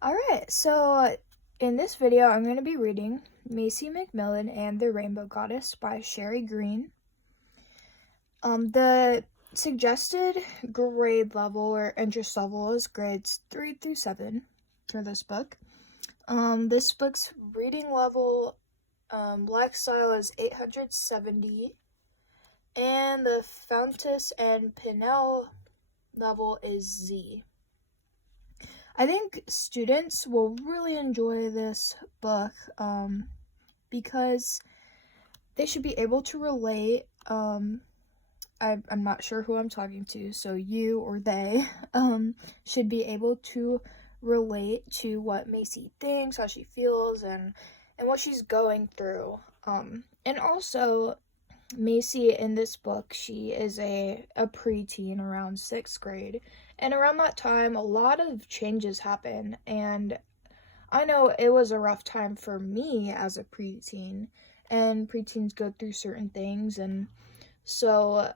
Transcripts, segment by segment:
Alright, so in this video, I'm going to be reading Macy McMillan and the Rainbow Goddess by Sherry Green. The suggested grade level or interest level is grades 3 through 7 for this book. This book's reading level, style is 870, and the Fountas and Pinnell level is Z. I think students will really enjoy this book because they should be able to relate. I'm not sure who I'm talking to, so you or they should be able to relate to what Macy thinks, how she feels, and what she's going through. And also, Macy in this book, she is a preteen around 6th grade, and around that time a lot of changes happen, and I know it was a rough time for me as a preteen, and preteens go through certain things, and so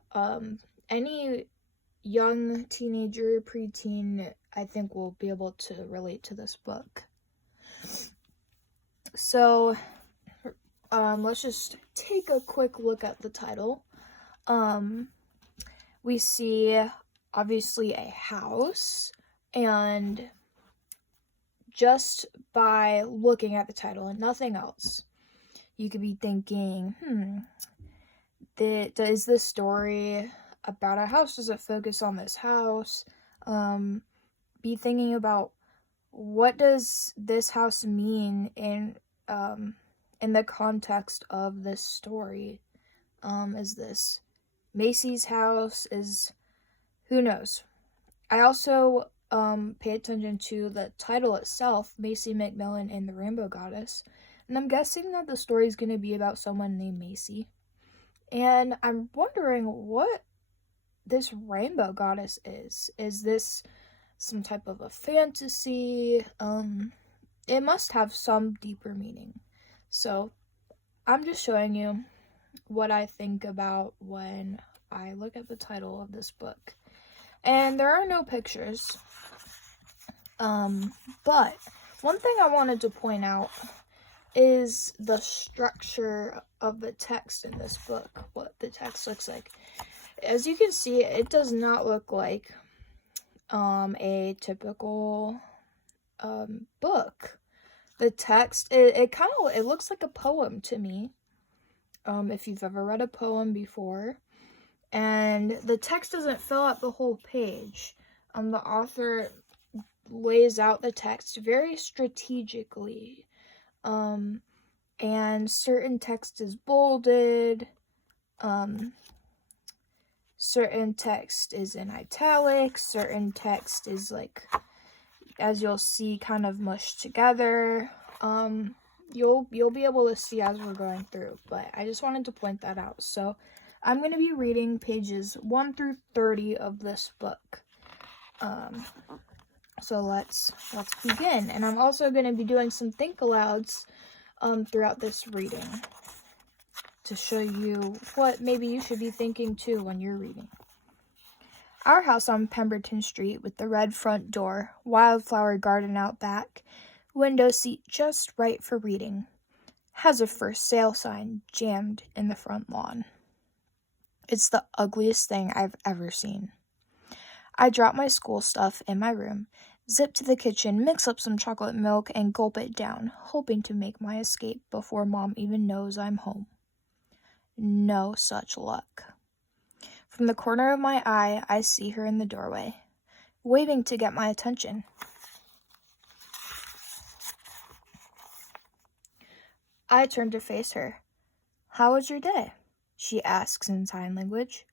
any young teenager, preteen, I think will be able to relate to this book. So let's just take a quick look at the title. We see obviously a house, and just by looking at the title and nothing else, you could be thinking, is this story about a house? Does it focus on this house? Be thinking about, what does this house mean in the context of this story? Is this Macy's house? Who knows? I also pay attention to the title itself, Macy McMillan and the Rainbow Goddess, and I'm guessing that the story is going to be about someone named Macy. And I'm wondering what this Rainbow Goddess is. Is this some type of a fantasy? It must have some deeper meaning. So I'm just showing you what I think about when I look at the title of this book. And there are no pictures. But one thing I wanted to point out is the structure of the text in this book, what the text looks like. As you can see, it does not look like a typical book. The text, it looks like a poem to me, if you've ever read a poem before. And the text doesn't fill out the whole page. The author lays out the text very strategically. And certain text is bolded. Certain text is in italics. Certain text is, like, as you'll see, kind of mushed together. You'll be able to see as we're going through, but I just wanted to point that out. So I'm going to be reading pages 1 through 30 of this book. So let's begin. And I'm also going to be doing some think alouds throughout this reading to show you what maybe you should be thinking too when you're reading. Our house on Pemberton Street, with the red front door, wildflower garden out back, window seat just right for reading, has a for sale sign jammed in the front lawn. It's the ugliest thing I've ever seen. I drop my school stuff in my room, zip to the kitchen, mix up some chocolate milk, and gulp it down, hoping to make my escape before Mom even knows I'm home. No such luck. From the corner of my eye, I see her in the doorway, waving to get my attention. I turn to face her. "How was your day?" she asks in sign language.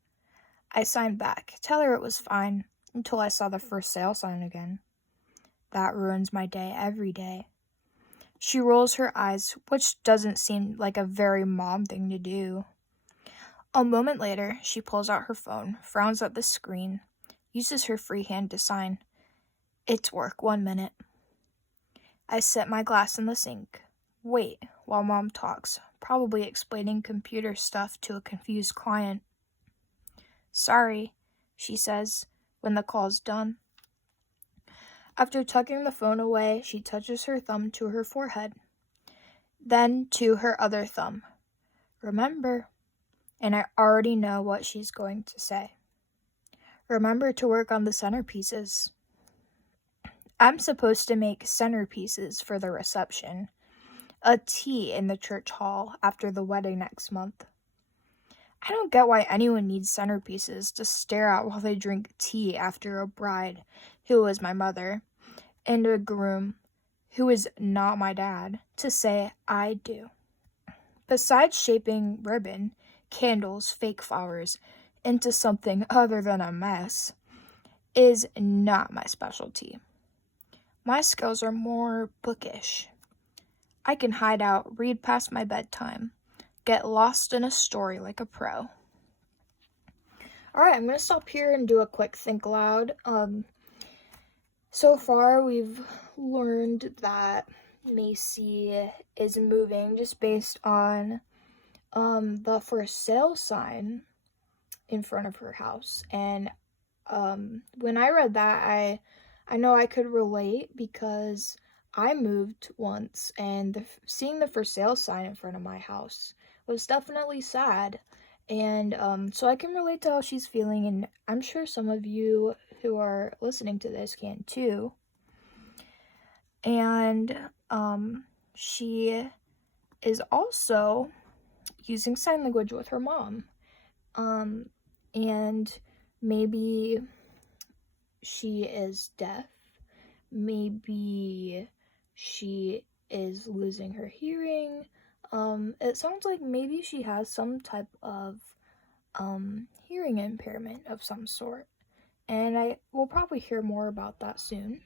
I sign back, tell her it was fine, until I saw the for sale sign again. That ruins my day every day. She rolls her eyes, which doesn't seem like a very mom thing to do. A moment later, she pulls out her phone, frowns at the screen, uses her free hand to sign. "It's work, 1 minute." I set my glass in the sink, wait while Mom talks, probably explaining computer stuff to a confused client. "Sorry," she says when the call's done. After tucking the phone away, she touches her thumb to her forehead, then to her other thumb. Remember, and I already know what she's going to say. Remember to work on the centerpieces. I'm supposed to make centerpieces for the reception. A tea in the church hall after the wedding next month. I don't get why anyone needs centerpieces to stare at while they drink tea after a bride, who was my mother, and a groom, who is not my dad, to say I do. Besides shaping ribbon, candles, fake flowers into something other than a mess, is not my specialty. My skills are more bookish. I can hide out, read past my bedtime, get lost in a story like a pro. Alright, I'm going to stop here and do a quick think aloud. So far, we've learned that Macy is moving just based on the for sale sign in front of her house. And when I read that, I know I could relate because I moved once, and seeing the for sale sign in front of my house was definitely sad. And so I can relate to how she's feeling, and I'm sure some of you who are listening to this can too. And she is also using sign language with her mom. And maybe she is deaf. Maybe she is losing her hearing. It sounds like maybe she has some type of hearing impairment of some sort. And I will probably hear more about that soon.